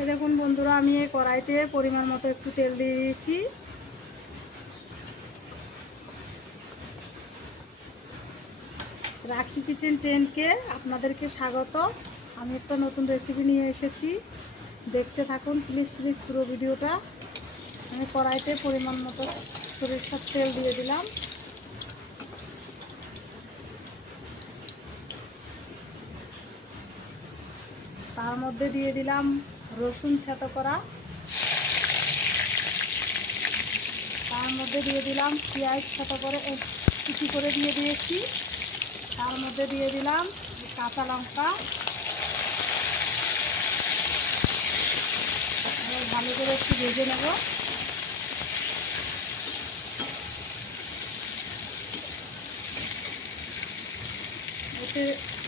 এই দেখুন বন্ধুরা, আমি এই কড়াইতে পরিমাণ মতো একটু তেল দিয়ে দিয়েছি। রাখি কিচেন 10কে আপনাদেরকে স্বাগত। আমি একটা নতুন রেসিপি নিয়ে এসেছি, দেখতে থাকুন প্লিজ পুরো ভিডিওটা। আমি কড়াইতে পরিমাণ মতো সরিষার তেল দিয়ে দিলাম। তার মধ্যে দিয়ে দিলাম রসুন থেতো করা, তার মধ্যে দিয়ে দিলাম পেঁয়াজ থেতো করে কুচি করে দিয়ে দিয়েছি। তার মধ্যে দিয়ে দিলাম কাঁচা লঙ্কা। ভালো করে একটু ভেজে নেব। এতে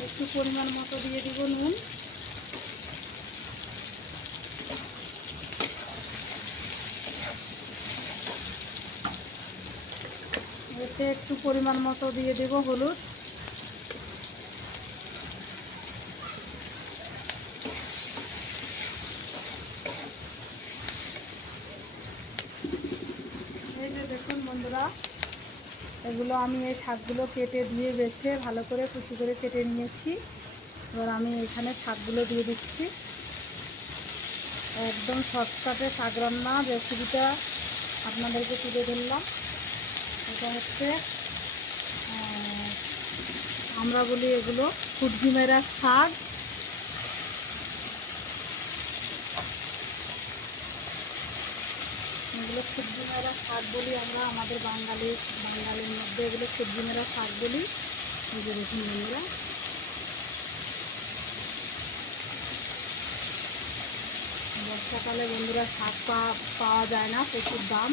একটু পরিমাণ মতো দিয়ে দিব নুন। এতে একটু পরিমাণ মতো দিয়ে দেব হলুদ। এই যে দেখুন বন্ধুরা, এগুলো আমি এই শাকগুলো কেটে দিয়ে বেছে ভালো করে কুচি করে কেটে নিয়েছি। এবার আমি এখানে শাকগুলো দিয়ে দিচ্ছি। একদম শর্টকাটে শাক রান্না রেসিপিটা আপনাদেরকে তুলে ধরলাম। এটা হচ্ছে আমরা বলি এগুলো ফুটকি মেরার শাক। এগুলো ফুটকি মেরা শাক বলি আমরা, আমাদের বাঙালির মধ্যে এগুলো ফুটকি মেরা শাক বলি। এই যে দেখুন বন্ধুরা, বর্ষাকালে বন্ধুরা শাক পাওয়া যায় না, প্রচুর দাম।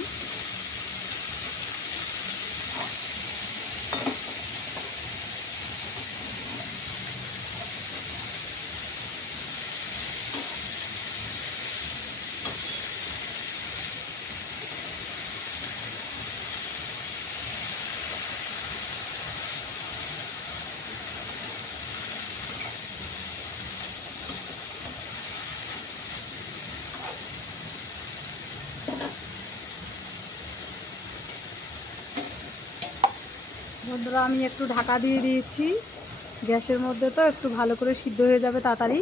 বন্ধুরা, আমি একটু ঢাকা দিয়ে দিয়েছি গ্যাসের মধ্যে, তো একটু ভালো করে সিদ্ধ হয়ে যাবে তাড়াতাড়ি।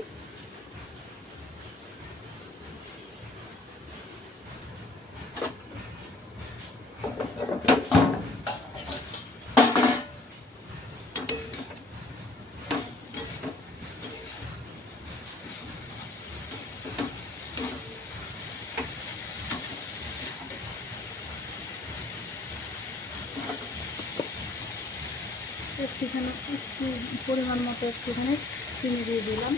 একটুখানি একটু পরিমাণ মতো একটুখানি চিনি দিয়ে দিলাম।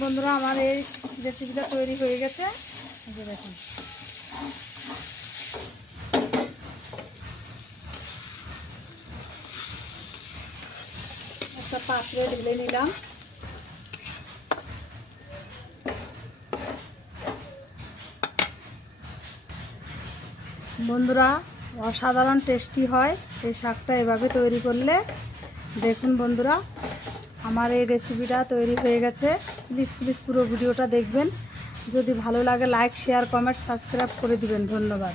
বন্ধুরা, আমার এই রেসিপিটা তৈরি হয়ে গেছে। দেখুন, একটা পাত্রে ঢেলে নিলাম। বন্ধুরা, অসাধারণ টেস্টি হয় এই শাকটা এভাবে তৈরি করলে। দেখুন বন্ধুরা, আমার এই রেসিপিটা তৈরি হয়ে গেছে। প্লিজ পুরো ভিডিওটা দেখবেন। যদি ভালো লাগে লাইক শেয়ার কমেন্ট সাবস্ক্রাইব করে দিবেন। ধন্যবাদ।